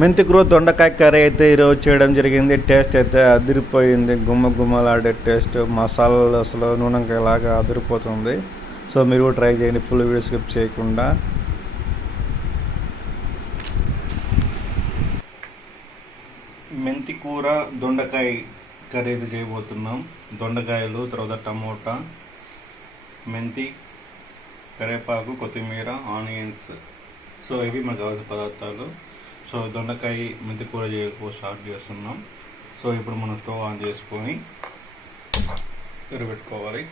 మెంతి కూర దొండకాయ కర్రీ అయితే ఈరోజు చేయడం జరిగింది. టేస్ట్ అయితే అదిరిపోయింది. గుమ్మ గుమ్మలాడే టేస్ట్. మసాలాలు అసలు నూనెలాగా అదిరిపోతుంది. సో మీరు ట్రై చేయండి. ఫుల్ వీడియో స్కిప్ చేయకుండా. మెంతి కూర దొండకాయ కర్రీ అయితే చేయబోతున్నాం. దొండకాయలు తర్వాత టమోటా మెంతి కరివేపాకు కొత్తిమీర ఆనియన్స్. సో ఇవి మనకు కావాల్సిన పదార్థాలు. సో దొండకాయ మెంతి కూర చేయకు స్టార్ట్ చేస్తున్నాం. సో ఇప్పుడు మనం స్టవ్ ఆన్ చేసుకొని పెట్టుకోవాలి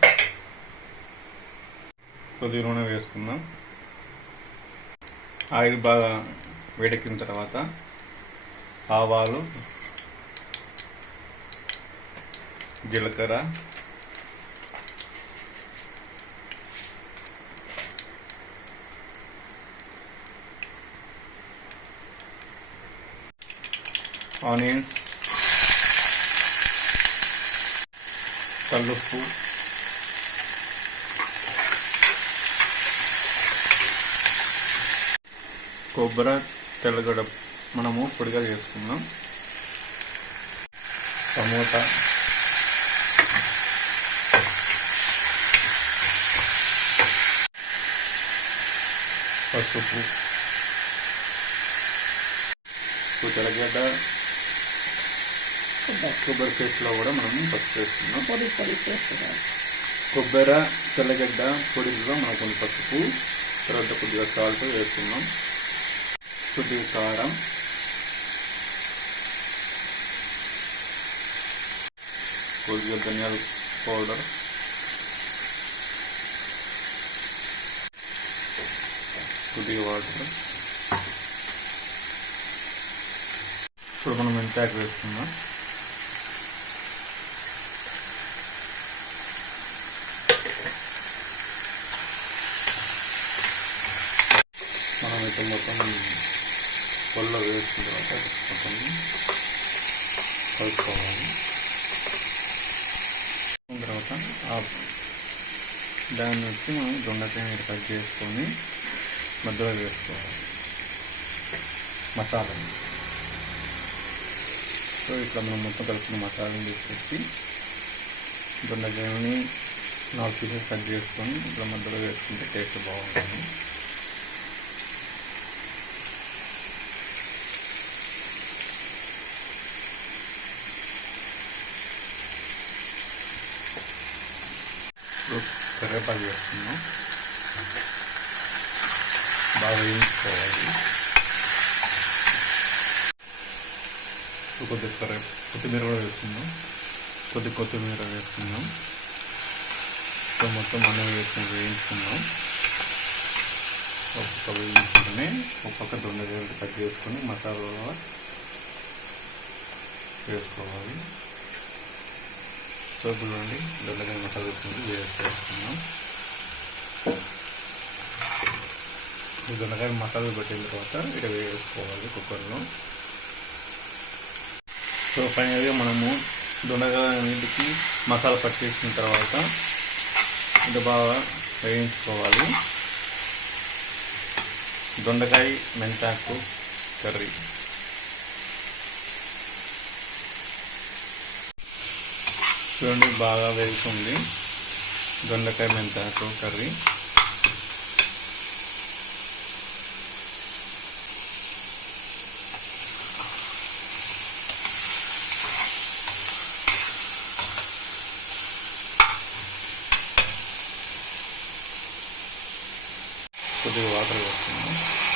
కొద్దిగా నూనె వేసుకుందాం. ఆయిల్ బాగా వేడెక్కిన తర్వాత ఆవాలు జీలకర్ర ఆనియన్స్ కల్లుప్పు కొబ్బరి తెల్లగడ్డ మనము పొడిగా చేసుకుందాం. టమోటా. పసుపు. తెల్లగడ్డ కొబ్బరి పేస్ట్లో కూడా మనం పసుపు వేస్తున్నాం పొడి పొడి చేస్తున్నారు కొబ్బరి తెల్లగడ్డ పొడిలో మనం కొంచెం పసుపు తర్వాత కొద్దిగా సాల్ట్ వేసుకున్నాం. కొద్దిగా కారం. కొద్దిగా ధనియాల పౌడర్. కొద్దిగా వాటర్. ఇప్పుడు మనం మెంతాకు వేసుకుందాం మనం మొత్తం పొల్ల వేసుకున్న తర్వాత మొత్తం కలుపుకోవాలి. తర్వాత ఆ దాన్ని వచ్చి మనం దొండకాయ కట్ చేసుకొని మధ్యలో వేసుకోవాలి. మసాలా. సో ఇట్లా మనం మొత్తం కలుపుకున్న మసాలాని తీసుకొచ్చి దొండకాయని నాలుగు పీసెస్ కట్ చేసుకొని ఇట్లా మధ్యలో వేసుకుంటే టేస్ట్ బాగుంటుంది. ఇప్పుడు కరివేపాకు వేస్తున్నాం బాగా వేయించుకోవాలి కొద్దిగా కరే కొత్తిమీర కూడా వేస్తున్నాం కొద్ది కొత్తిమీర వేస్తున్నాం సో మొత్తం అన్నం వేసుకుని వేయించుకున్నాం ఒక్క వేయించుకుని ఒక పక్క దొండకాయలు కట్ చేసుకొని మసాలా వేసుకోవాలి సో ఇప్పుడు చూడండి దొండకాయ మసాలా వేసుకుంటూ వేసేస్తున్నాం ఈ దొండకాయ మసాలా పెట్టిన తర్వాత ఇక్కడ వేసుకోవాలి కుక్కర్లో. సో ఫైనల్గా మనము దొండకాయ నీటికి మసాలా పట్టేసిన తర్వాత ఇది బాగా వేయించుకోవాలి. దొండకాయ మెంతాకు కర్రీ. చూడండి బాగా వేగుతుంది. దొండకాయ మెంతాకు కర్రీ. కొద్దిగా వాటర్ వేస్తున్నాం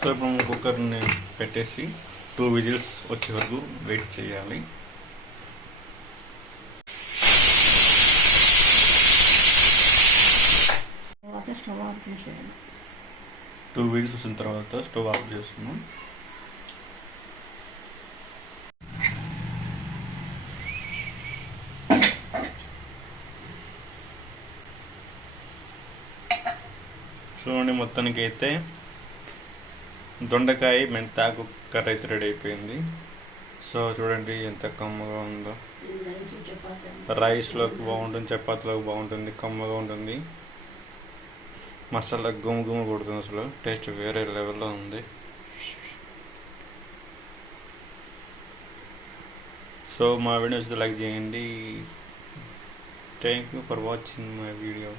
సో ఇప్పుడు మనం కుక్కర్ని పెట్టేసి టూ విజిల్స్ వచ్చే వరకు వెయిట్ చేయాలి. టూ విజిల్స్ వచ్చిన తర్వాత స్టవ్ ఆఫ్ చేస్తున్నాం. చూడండి మొత్తానికి అయితే దొండకాయ మెంతాకు కర్రీ అయితే రెడీ అయిపోయింది. సో చూడండి ఎంత కమ్మగా ఉందో. రైస్లోకి బాగుంటుంది చపాతీలోకి బాగుంటుంది కమ్మగా ఉంటుంది. మసాలా గుమ్మ గుమ్మ కొడుతుంది అసలు టేస్ట్ వేరే లెవెల్లో ఉంది. సో మా వీడియోస్ లైక్ చేయండి. Thank you for watching my video